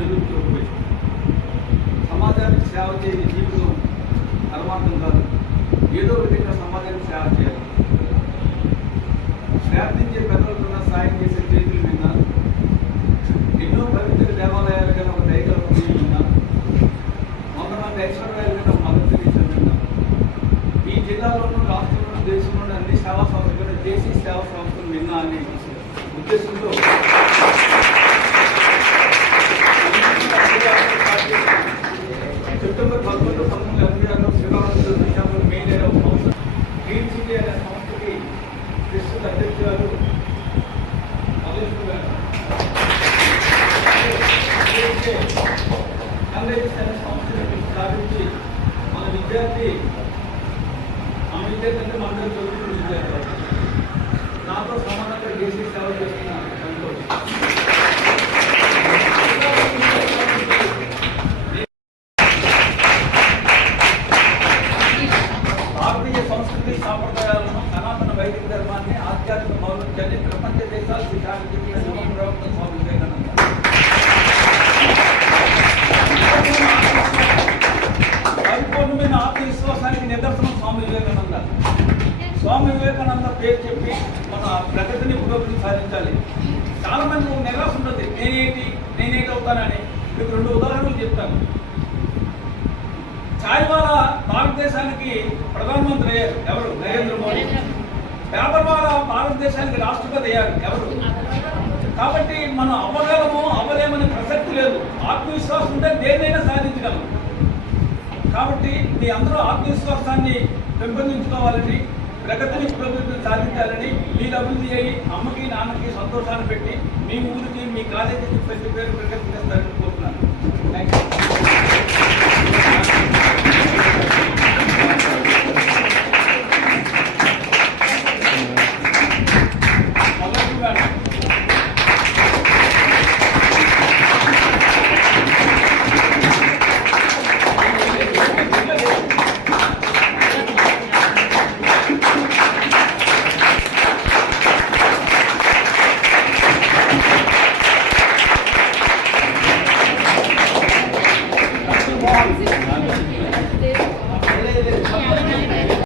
ఎదురు చూపవచ్చు. సమాజానికి సేవ చేయని జీవితం పరమార్థం కాదు. ఏదో విధంగా సమాజానికి సేవ చేయాలి. ప్రార్థించే పెద్దలకున్న సాయం చేసే చేతుల మీద, ఎన్నో పవిత్ర దేవాలయాలు కన్నా ఒక దైగల మీద, 100 మంది ఐశ్వర్యాలు కన్నా మద్దతు తెలియజేస్తున్నా. ఈ జిల్లాలోనూ రాష్ట్రంలోనూ దేశంలోనూ అన్ని సేవా సంస్థలు చేసి సేవా సంస్థలు విన్నా అనే ఉద్దేశంతో సెప్టెంబర్ 11, 1986 శ్రీకాకుళం విశాఖలో మెయిన్ అయిన ఒక సంస్థ గ్రీన్ సిటీ అనే సంస్థకి ప్రస్తుత అధ్యక్షురాలు కాంగ్రెస్ అనే సంస్థని స్థాపించి మన విద్యార్థి అంటే మన చదువుకున్న విద్యార్థి నాతో సమానంగా చేసి సేవ చేస్తున్న సంతోషం. భారతీయ సంస్కృతి సాంప్రదాయాలను, సనాతన వైదిక ధర్మాన్ని, ఆధ్యాత్మిక మౌలికని ప్రపంచ దేశాలు విచారించిన ప్రవక్త స్వామి వివేకానంద పరిపూర్ణమైన ఆత్మవిశ్వాసానికి నిదర్శనం స్వామి వివేకానంద. స్వామి వివేకానంద పేరు చెప్పి మన ప్రగతిని పురోగతిని సాధించాలి. చాలా మంది ఒక నిరాశ ఉంటుంది, నేనేటి అవుతానని. మీకు 2 ఉదాహరణలు చెప్తాను. చాయ్ వాలా భారతదేశానికి ప్రధానమంత్రి అయ్యారు, ఎవరు? నరేంద్ర మోడీ. పేపర్ వాలా భారతదేశానికి రాష్ట్రపతి అయ్యారు, ఎవరు? కాబట్టి మనం అవ్వగలము అవ్వలేమని ప్రసక్తి లేదు. ఆత్మవిశ్వాసం ఉంటే దేన్నైనా సాధించగలము. కాబట్టి మీ అందరూ ఆత్మవిశ్వాసాన్ని పెంపొందించుకోవాలని, ప్రగతిని పురోగతిని సాధించాలని, మీరు అభివృద్ధి అయ్యి అమ్మకి నాన్నకి సంతోషాన్ని పెట్టి మీ ఊరికి మీ కాలేజీకి ప్రతి పేరు ప్రగతిగా